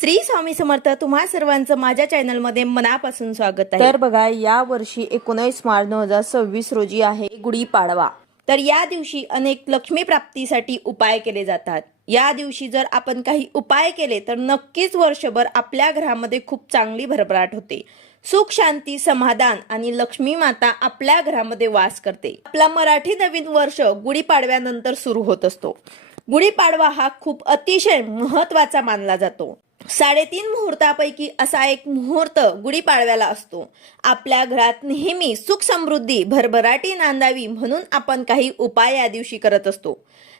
श्री स्वामी समर्थ. तुम्हा सर्वांचं माझ्या चॅनलमध्ये मनापासून स्वागत आहे. तर बघा, या वर्षी 19 मार्च 2026 रोजी आहे गुढीपाडवा. तर या दिवशी अनेक लक्ष्मी प्राप्तीसाठी उपाय केले जातात. या दिवशी जर आपण काही उपाय केले तर नक्कीच वर्षभर आपल्या घरामध्ये खूप चांगली भरभराट होते. सुख, शांती, समाधान आणि लक्ष्मी माता आपल्या घरामध्ये वास करते. आपला मराठी नवीन वर्ष गुढीपाडव्यानंतर सुरू होत असतो. गुढीपाडवा हा खूप अतिशय महत्वाचा मानला जातो. 3.5 मुहूर्तापैकी असा एक मुहूर्त गुढीपाडव्याला असतो. आपल्या घरात नेहमी सुख, समृद्धी, भरभराटी नांदावी म्हणून आपण काही उपाय या दिवशी करत असतो.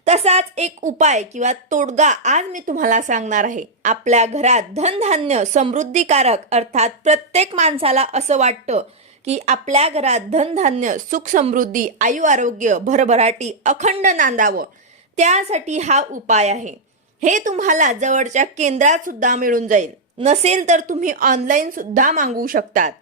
तसाच एक उपाय किंवा तोडगा आज मी तुम्हाला सांगणार आहे. आपल्या घरात धनधान्य समृद्धीकारक, अर्थात प्रत्येक माणसाला असं वाटतं की आपल्या घरात धनधान्य, सुख, समृद्धी, आयु, आरोग्य, भरभराटी अखंड नांदावं, त्यासाठी हा उपाय आहे. हे तुम्हाला जवळच्या केंद्रात सुद्धा मिळून जाईल. नसेल तर तुम्ही ऑनलाईन सुद्धा मागवू शकतात.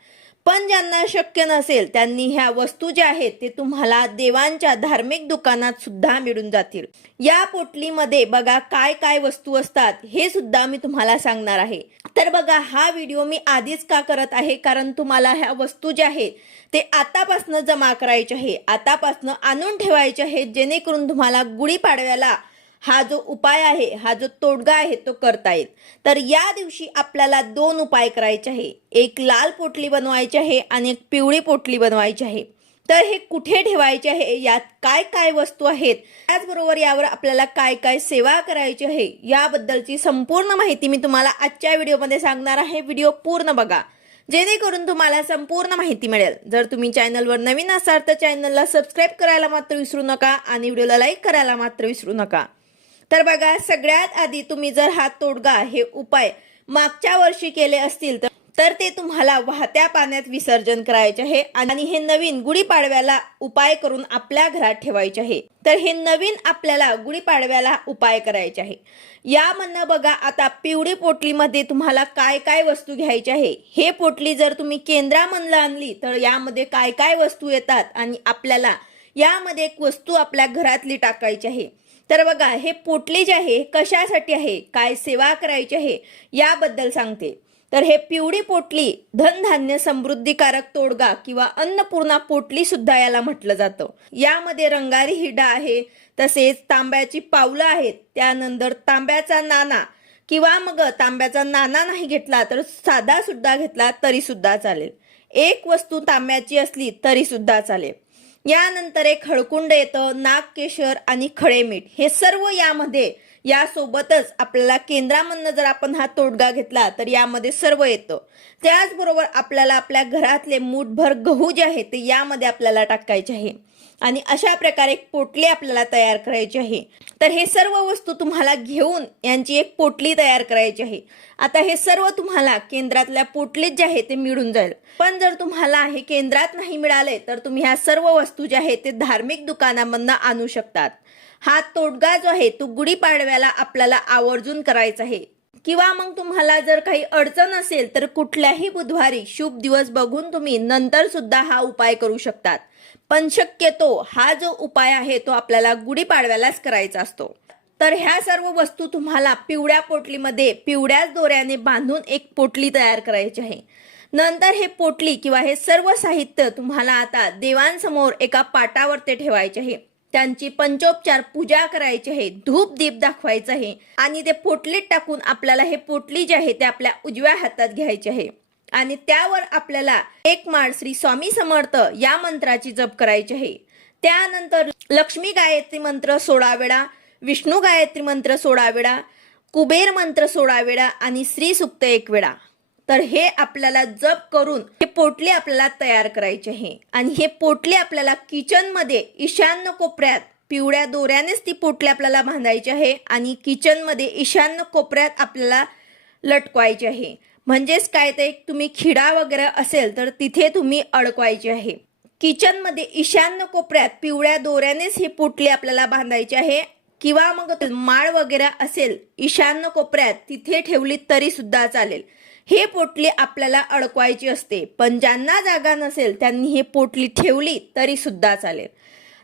पण ज्यांना शक्य नसेल त्यांनी ह्या वस्तू ज्या आहेत ते तुम्हाला देवांच्या धार्मिक दुकानात सुद्धा मिळून जातील. या पोटलीमध्ये बघा काय काय वस्तू असतात हे सुद्धा मी तुम्हाला सांगणार आहे. तर बघा, हा व्हिडिओ मी आधीच का करत आहे, कारण तुम्हाला ह्या वस्तू ज्या आहेत ते आतापासून जमा करायचे आहे, आतापासून आणून ठेवायचे आहे, जेणेकरून तुम्हाला गुढीपाडव्याला हा जो उपाय आहे, हा जो तोडगा आहे तो करता येईल. तर या दिवशी आपल्याला 2 उपाय करायचे आहे. एक लाल पोटली बनवायची आहे आणि एक पिवळी पोटली बनवायची आहे. तर हे कुठे ठेवायचे आहे, यात काय काय वस्तू आहेत, त्याचबरोबर यावर आपल्याला काय काय सेवा करायची आहे, याबद्दलची संपूर्ण माहिती मी तुम्हाला आजच्या व्हिडिओमध्ये सांगणार आहे. व्हिडिओ पूर्ण बघा जेणेकरून तुम्हाला संपूर्ण माहिती मिळेल. जर तुम्ही चॅनलवर नवीन असाल तर चॅनलला सबस्क्राईब करायला मात्र विसरू नका आणि व्हिडिओला लाईक करायला मात्र विसरू नका. तर बघा, सगळ्यात आधी तुम्ही जर हा तोडगा, हे उपाय मागच्या वर्षी केले असतील तर ते तुम्हाला वाहत्या पाण्यात विसर्जन करायचे आहे आणि हे नवीन गुढीपाडव्याला उपाय करून आपल्या घरात ठेवायचे आहे. तर हे नवीन आपल्याला गुढीपाडव्याला उपाय करायचे आहे. यामधनं बघा, आता पिवळी पोटलीमध्ये तुम्हाला काय काय वस्तू घ्यायची आहे. हे पोटली जर तुम्ही केंद्रामधलं आणली तर यामध्ये काय काय वस्तू येतात आणि आपल्याला यामध्ये एक वस्तू आपल्या घरातली टाकायची आहे. तर बघा, हे पोटली जे आहे कशासाठी आहे, काय सेवा करायची आहे याबद्दल सांगते. तर हे पिवळी पोटली धनधान्य समृद्धीकारक तोडगा किंवा अन्नपूर्णा पोटली सुद्धा याला म्हटलं जातं. यामध्ये रंगारी हिडा आहे, तसेच तांब्याची पावलं आहेत, त्यानंतर तांब्याचा नाणा किंवा मग तांब्याचा नाणा नाही घेतला तर साधा सुद्धा घेतला तरी सुद्धा चालेल. एक वस्तू तांब्याची असली तरी सुद्धा चालेल. यानंतर एक हळकुंड येतं, नाग, केशर आणि खडे मीठ, हे सर्व यामध्ये. यासोबतच आपल्याला केंद्रामधनं जर आपण हा तोडगा घेतला तर यामध्ये सर्व येतं. त्याचबरोबर आपल्याला आपल्या घरातले मूठभर गहू जे आहे ते यामध्ये आपल्याला टाकायचे आहे आणि अशा प्रकारे एक पोटली आपल्याला तयार करायची आहे. तर हे सर्व वस्तू तुम्हाला घेऊन यांची एक पोटली तयार करायची आहे. आता हे सर्व तुम्हाला केंद्रातल्या पोटलीत जे आहे ते मिळून जाईल. पण जर तुम्हाला हे केंद्रात नाही मिळाले तर तुम्ही ह्या सर्व वस्तू ज्या आहेत ते धार्मिक दुकानामधनं आणू शकतात. हा तोडगा जो आहे तो गुढीपाडव्याला आपल्याला आवर्जून करायचा आहे. किंवा मग तुम्हाला जर काही अडचण असेल तर कुठल्याही बुधवारी शुभ दिवस बघून तुम्ही नंतर सुद्धा हा उपाय करू शकतात. पण शक्यतो हा जो उपाय आहे तो आपल्याला गुढीपाडव्यालाच करायचा असतो. तर ह्या सर्व वस्तू तुम्हाला पिवळ्या पोटलीमध्ये पिवळ्याच दोऱ्याने बांधून एक पोटली तयार करायची आहे. नंतर हे पोटली किंवा हे सर्व साहित्य तुम्हाला आता देवांसमोर एका पाटावर ते ठेवायचे आहे. त्यांची पंचोपचार पूजा करायची आहे, धूप दीप दाखवायचं आहे आणि ते पोटलीत टाकून आपल्याला हे पोटली जे आहे ते आपल्या उजव्या हातात घ्यायचे आहे आणि त्यावर आपल्याला एक माळ श्री स्वामी समर्थ या मंत्राची जप करायची आहे. त्यानंतर लक्ष्मी गायत्री मंत्र 16 वेळा, विष्णू गायत्री मंत्र 16 वेळा, कुबेर मंत्र 16 वेळा आणि श्री सुक्त 1 वेळा. तर हे आपल्याला जप करून हे पोटली आपल्याला तयार करायचे आहे आणि हे पोटली आपल्याला किचनमध्ये ईशान्य कोपऱ्यात पिवळ्या दोऱ्यानेच ती पोटली आपल्याला बांधायची आहे आणि किचनमध्ये ईशान्य कोपऱ्यात आपल्याला लटकवायची आहे. म्हणजेच काय, ते तुम्ही खिडा वगैरे असेल तर तिथे तुम्ही अडकवायची आहे. किचनमध्ये ईशान्य कोपऱ्यात पिवळ्या दोऱ्यानेच ही पोटली आपल्याला बांधायची आहे. किंवा मग माळ वगैरे असेल ईशान्य कोपऱ्यात तिथे ठेवली तरी सुद्धा चालेल. हे पोटली आपल्याला अडकवायची असते. पण ज्यांना जागा नसेल त्यांनी हे पोटली ठेवली तरी सुद्धा चालेल.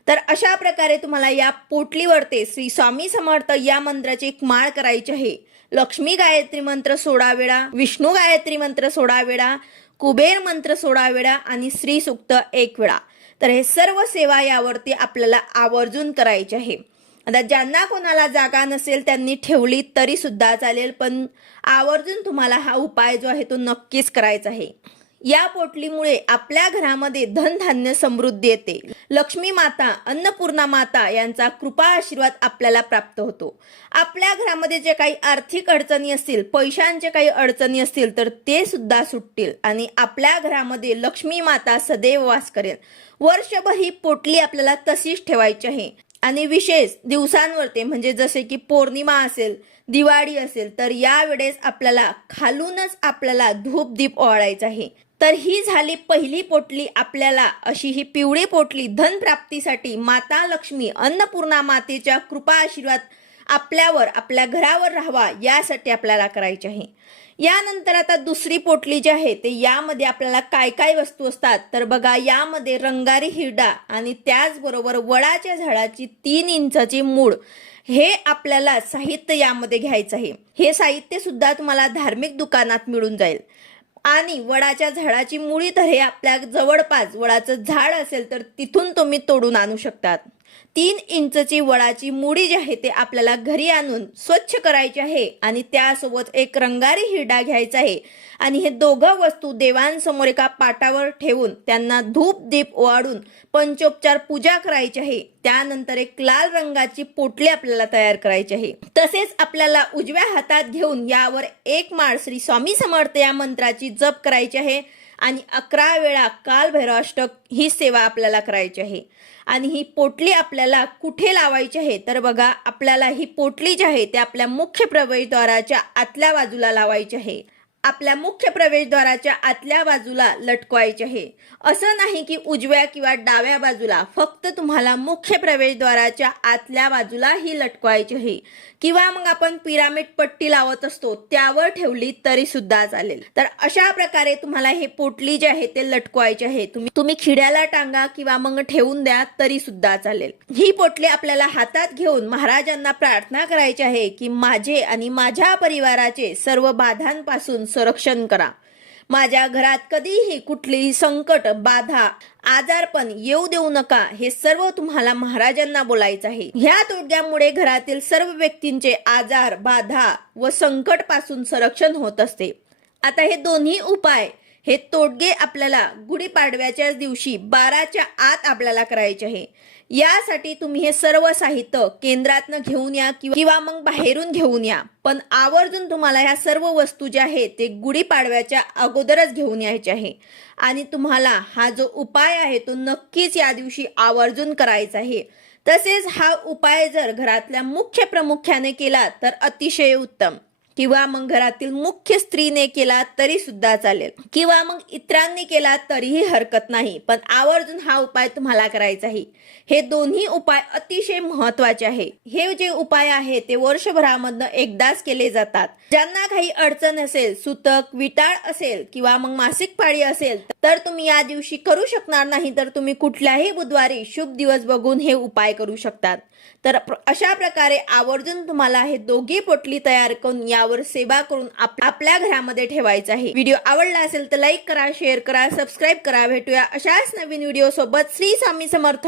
तर अशा प्रकारे तुम्हाला या पोटलीवरती श्री स्वामी समर्थ या मंत्राची एक माळ करायची आहे. लक्ष्मी गायत्री मंत्र 16 वेळा, विष्णू गायत्री मंत्र 16 वेळा, कुबेर मंत्र 16 वेळा आणि श्री सूक्त 1 वेळा. तर हे सर्व सेवा यावरती आपल्याला आवर्जून करायचे आहे. आता ज्यांना कोणाला जागा नसेल त्यांनी ठेवली तरी सुद्धा चालेल, पण आवर्जून तुम्हाला हा उपाय जो आहे तो नक्कीच करायचा आहे. या पोटलीमुळे आपल्या घरामध्ये धनधान्य समृद्धी येते. लक्ष्मी माता, अन्नपूर्णा माता यांचा कृपा आशीर्वाद आपल्याला प्राप्त होतो. आपल्या घरामध्ये जे काही आर्थिक अडचणी असतील, पैशांचे काही अडचणी असतील तर ते सुद्धा सुटतील आणि आपल्या घरामध्ये लक्ष्मी माता सदैव वास करेल. वर्षभर ही पोटली आपल्याला तशीच ठेवायची आहे आणि विशेष दिवसांवरती म्हणजे जसे की पौर्णिमा असेल, दिवाळी असेल तर यावेळेस आपल्याला खालूनच आपल्याला धूप दीप ओवाळायचा आहे. तर ही झाली पहिली पोटली. आपल्याला अशी ही पिवळी पोटली धन प्राप्तीसाठी माता लक्ष्मी अन्नपूर्णा मातेच्या कृपा आशीर्वाद आपल्यावर, आपल्या घरावर राहावा यासाठी आपल्याला करायची आहे. यानंतर आता दुसरी पोटली जी आहे ते यामध्ये आपल्याला काय काय वस्तू असतात तर बघा, यामध्ये रंगारी हिरडा आणि त्याचबरोबर वडाच्या झाडाची 3 इंचाची मूळ हे आपल्याला साहित्य यामध्ये घ्यायचं आहे. हे साहित्य सुद्धा तुम्हाला धार्मिक दुकानात मिळून जाईल. आणि वडाच्या झाडाची मुळी तर हे आपल्या जवळपास वडाचं झाड असेल तर तिथून तुम्ही तोडून आणू शकतात. 3 इंचची वडाची मुळी जी आहे ते आपल्याला घरी आणून स्वच्छ करायची आहे आणि त्यासोबत एक रंगारी हिरडा घ्यायचा आहे आणि हे दोघं वस्तू देवांसमोर एका पाटावर ठेवून त्यांना धूप दीप ओवाळून पंचोपचार पूजा करायची आहे. त्यानंतर एक लाल रंगाची पोटली आपल्याला तयार करायची आहे. तसेच आपल्याला उजव्या हातात घेऊन यावर एक माळ श्री स्वामी समर्थ या मंत्राची जप करायची आहे आणि 11 वेळा काल भैरवाष्टक ही सेवा आपल्याला करायची आहे. आणि ही पोटली आपल्याला कुठे लावायची आहे तर बघा, आपल्याला ही पोटली जी आहे ते आपल्या मुख्य प्रवेशद्वाराच्या आतल्या बाजूला लावायची आहे. आपल्या मुख्य प्रवेशद्वाराच्या आतल्या बाजूला लटकवायचे आहे. असं नाही की उजव्या किंवा डाव्या बाजूला, फक्त तुम्हाला मुख्य प्रवेशद्वाराच्या आतल्या बाजूला ही लटकवायची आहे. किंवा मग आपण पिरामिड पट्टी लावत असतो त्यावर ठेवली तरी सुद्धा चालेल. तर अशा प्रकारे तुम्हाला हे पोटली जे आहे ते लटकवायचे आहे. तुम्ही खिड्याला टांगा किंवा मग ठेवून द्या तरी सुद्धा चालेल. ही पोटली आपल्याला हातात घेऊन महाराजांना प्रार्थना करायची आहे की माझे आणि माझ्या परिवाराचे सर्व बाधांपासून संरक्षण करा. माझ्या घरात कधीही कुठलीही संकट, बाधा, आजारपण येऊ देऊ नका. हे सर्व तुम्हाला महाराजांना बोलायचं आहे. ह्या तोडग्यामुळे घरातील सर्व व्यक्तींचे आजार, बाधा व संकट पासून संरक्षण होत असते. आता हे दोन्ही उपाय, हे तोडगे आपल्याला गुढीपाडव्याच्या दिवशी 12च्या आत आपल्याला करायचे आहे. यासाठी तुम्ही हे सर्व साहित्य केंद्रातनं घेऊन या किंवा मग बाहेरून घेऊन या, पण आवर्जून तुम्हाला ह्या सर्व वस्तू ज्या आहेत ते गुढीपाडव्याच्या अगोदरच घेऊन यायचे आहे. आणि तुम्हाला हा जो उपाय आहे तो नक्कीच या दिवशी आवर्जून करायचा आहे. तसेच हा उपाय जर घरातल्या मुख्य प्रमुख्याने केला तर अतिशय उत्तम, किंवा मग घरातील मुख्य स्त्रीने केला तरी सुद्धा चालेल, किंवा मग इतरांनी केला तरीही हरकत नाही, पण आवर्जून हा उपाय तुम्हाला करायचा आहे. हे दोन्ही उपाय अतिशय महत्वाचे आहे. हे जे उपाय आहे ते वर्षभरामधनं एकदाच केले जातात. ज्यांना काही अडचण असेल, सुतक, विटाळ असेल किंवा मग मासिक पाळी असेल तर तुम्ही या दिवशी करू शकणार नाही, तर तुम्ही कुठल्याही बुधवारी शुभ दिवस बघून हे उपाय करू शकतात. तर अशा प्रकारे आवर्जून तुम्हाला हे दोघी पोटली तयार करून यावर सेवा करून आपल्या घरामध्ये ठेवायचं आहे. व्हिडिओ आवडला असेल तर लाईक करा, शेअर करा, सबस्क्राईब करा. भेटूया अशाच नवीन व्हिडिओ सोबत. श्री स्वामी समर्थ.